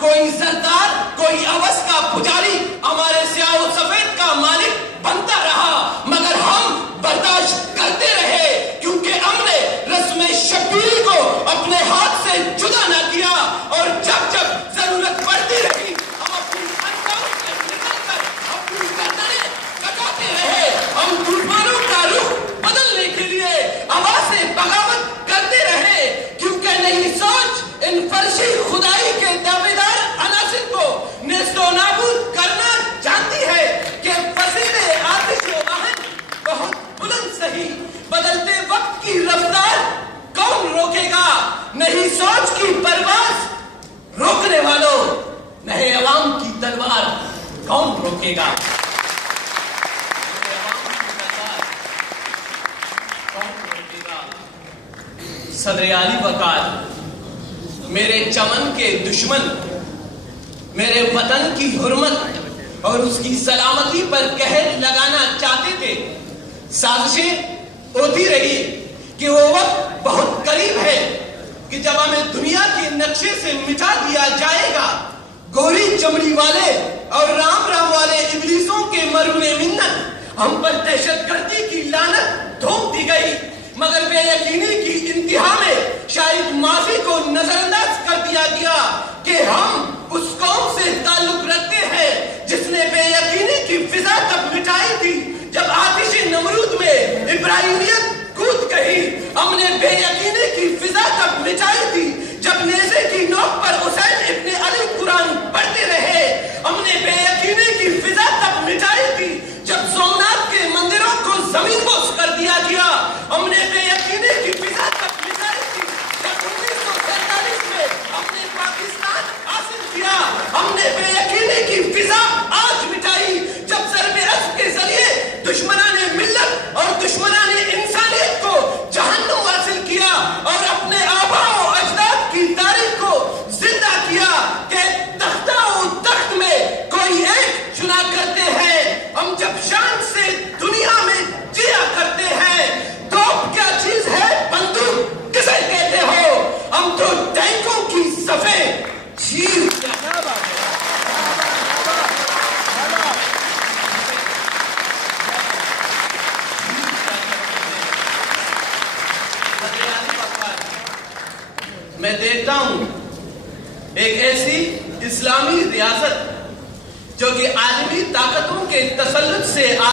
کوئی سردار، کوئی اوس کا پجاری ہمارے سیاہ و سفید کا مالک بنتا رہا، مگر ہم برداشت کرتے رہے، کیونکہ ہم نے رسم شبیری کو اپنے ہاتھ سے جدا نہ کیا، اور جب جب ضرورت پڑتی رہی ہم اپنی اندروں سے نکل کر اپنی گردنیں کٹاتے رہے۔ ہم طوفانوں کا رخ بدلنے کے لیے آواز بغاوت کرتے رہے، کیونکہ نئی سوچ ان فرشی خدائی کے دعویدار عناصر کو نیست و نابود کرنا جانتی ہے کہ وسیلے آتش و آہن بہت بلند سہی، بدلتے وقت کی رفتار کون روکے گا؟ نئی سوچ کی پرواز روکنے والوں، نئے عوام کی تلوار کون روکے گا؟ صدر عالی وقار، میرے چمن کے دشمن میرے وطن کی حرمت اور اس کی سلامتی پر قہر لگانا چاہتے تھے۔ سازشیں ہوتی رہی کہ وہ وقت بہت قریب ہے کہ جب ہمیں دنیا کے نقشے سے مٹا دیا جائے گا۔ گوری چمڑی والے اور رام رام والے ابلیسوں کے مرہون منت ہم پر دہشت گردی کی لعنت تھوپ دی گئی، مگر بے یقینی کی انتہا میں شاید ماضی کو نظر انداز کر دیا گیا کہ ہم اس قوم سے تعلق رکھتے ہیں جس نے بے یقینی کی فضا تک مٹائی تھی جب آتش نمرود میں ابراہیمیت کود گئی۔ ہم نے بے یقینی کی فضا تک مٹائی تھی جب نیزے کی نوک پر حسین ابن علی قرآن پڑھتے رہے۔ ہم نے بے یقینی کی فضا تک مٹائی تھی جب سومناتھ کے مندروں کو زمین بوس کر دیا گیا۔ ہم نے بے یقینی کی فضا تک مٹائی تھی جب 1947 میں ہم نے پاکستان حاصل کیا۔ ہم نے بے یقینی کی فضا آج مٹائی جب ضرب عزم کے ذریعے دشمنان ملت اور دشمنان انسانیت کو جہنم حاصل کیا اور اپنے آباء و اجداد کی تاریخ کو زندہ کیا کہ تختہ و تخت میں کوئی ایک چنا کرتے ہیں۔ ہم جب شان سے دنیا میں جیا کرتے ہیں، توپ کیا چیز ہے، بندوق کسے کہتے ہو؟ ہم تو ٹینکوں کی صفیں چیر میں دیکھتا ہوں ایک ایسی اسلامی ریاست جو کہ عالمی طاقتوں کے تسلط سے